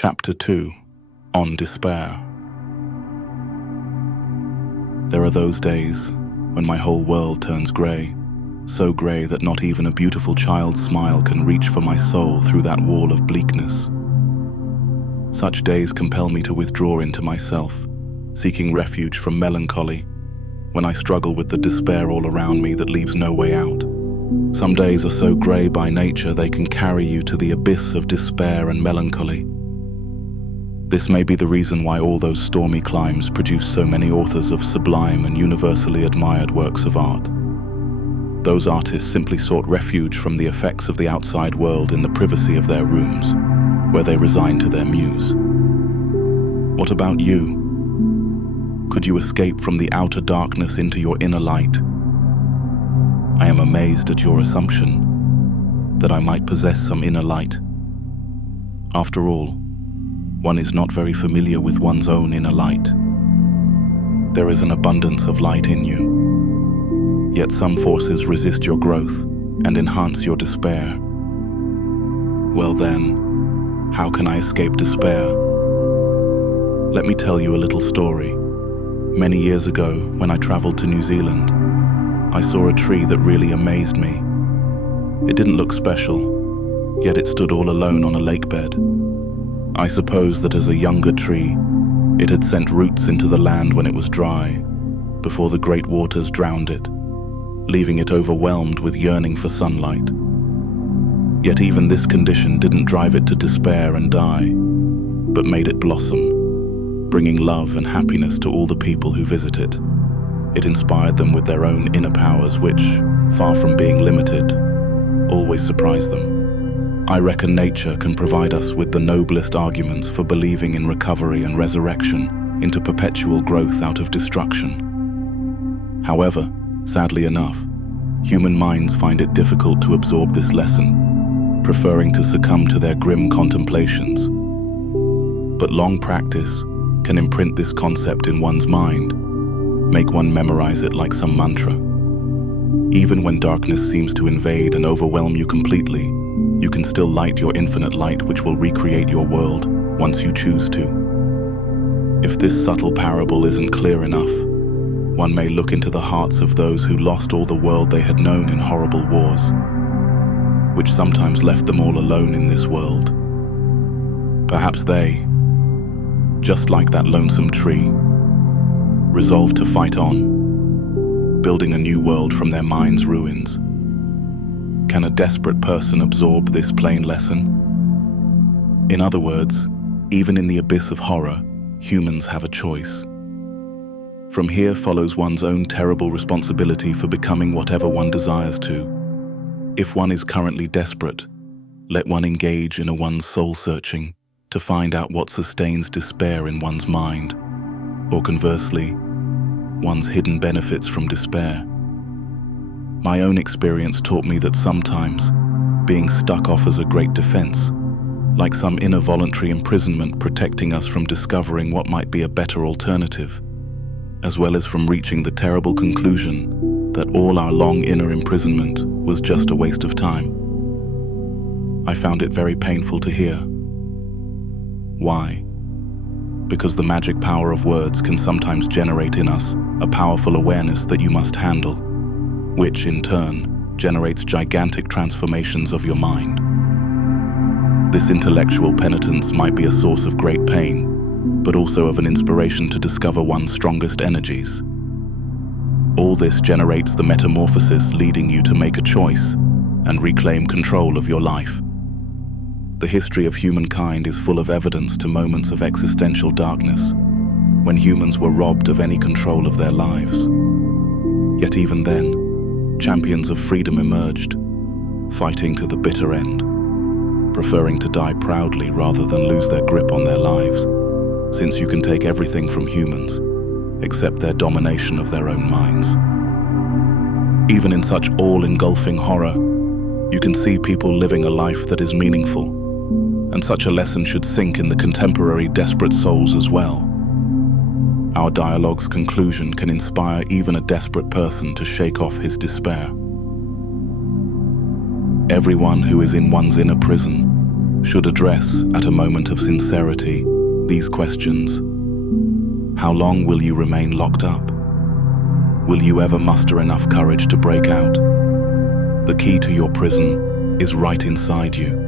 Chapter 2. On Despair. There are those days when my whole world turns grey, so grey that not even a beautiful child's smile can reach for my soul through that wall of bleakness. Such days compel me to withdraw into myself, seeking refuge from melancholy, when I struggle with the despair all around me that leaves no way out. Some days are so grey by nature they can carry you to the abyss of despair and melancholy. This may be the reason why all those stormy climes produce so many authors of sublime and universally admired works of art. Those artists simply sought refuge from the effects of the outside world in the privacy of their rooms, where they resigned to their muse. What about you? Could you escape from the outer darkness into your inner light? I am amazed at your assumption that I might possess some inner light. After all, one is not very familiar with one's own inner light. There is an abundance of light in you, yet some forces resist your growth and enhance your despair. Well then, how can I escape despair? Let me tell you a little story. Many years ago, when I traveled to New Zealand, I saw a tree that really amazed me. It didn't look special, yet it stood all alone on a lake bed. I suppose that as a younger tree, it had sent roots into the land when it was dry, before the great waters drowned it, leaving it overwhelmed with yearning for sunlight. Yet even this condition didn't drive it to despair and die, but made it blossom, bringing love and happiness to all the people who visit it. It inspired them with their own inner powers which, far from being limited, always surprised them. I reckon nature can provide us with the noblest arguments for believing in recovery and resurrection into perpetual growth out of destruction. However, sadly enough, human minds find it difficult to absorb this lesson, preferring to succumb to their grim contemplations. But long practice can imprint this concept in one's mind, make one memorize it like some mantra. Even when darkness seems to invade and overwhelm you completely, you can still light your infinite light which will recreate your world once you choose to. If this subtle parable isn't clear enough, one may look into the hearts of those who lost all the world they had known in horrible wars, which sometimes left them all alone in this world. Perhaps they, just like that lonesome tree, resolved to fight on, building a new world from their mind's ruins. Can a desperate person absorb this plain lesson? In other words, even in the abyss of horror, humans have a choice. From here follows one's own terrible responsibility for becoming whatever one desires to. If one is currently desperate, let one engage in one's soul-searching to find out what sustains despair in one's mind, or conversely, one's hidden benefits from despair. My own experience taught me that sometimes being stuck offers a great defense, like some inner voluntary imprisonment protecting us from discovering what might be a better alternative, as well as from reaching the terrible conclusion that all our long inner imprisonment was just a waste of time. I found it very painful to hear. Why? Because the magic power of words can sometimes generate in us a powerful awareness that you must handle, which in turn generates gigantic transformations of your mind. This intellectual penitence might be a source of great pain, but also of an inspiration to discover one's strongest energies. All this generates the metamorphosis leading you to make a choice and reclaim control of your life. The history of humankind is full of evidence to moments of existential darkness, when humans were robbed of any control of their lives. Yet even then, champions of freedom emerged, fighting to the bitter end, preferring to die proudly rather than lose their grip on their lives, since you can take everything from humans, except their domination of their own minds. Even in such all-engulfing horror, you can see people living a life that is meaningful, and such a lesson should sink in the contemporary desperate souls as well. Our dialogue's conclusion can inspire even a desperate person to shake off his despair. Everyone who is in one's inner prison should address, at a moment of sincerity, these questions. How long will you remain locked up? Will you ever muster enough courage to break out? The key to your prison is right inside you.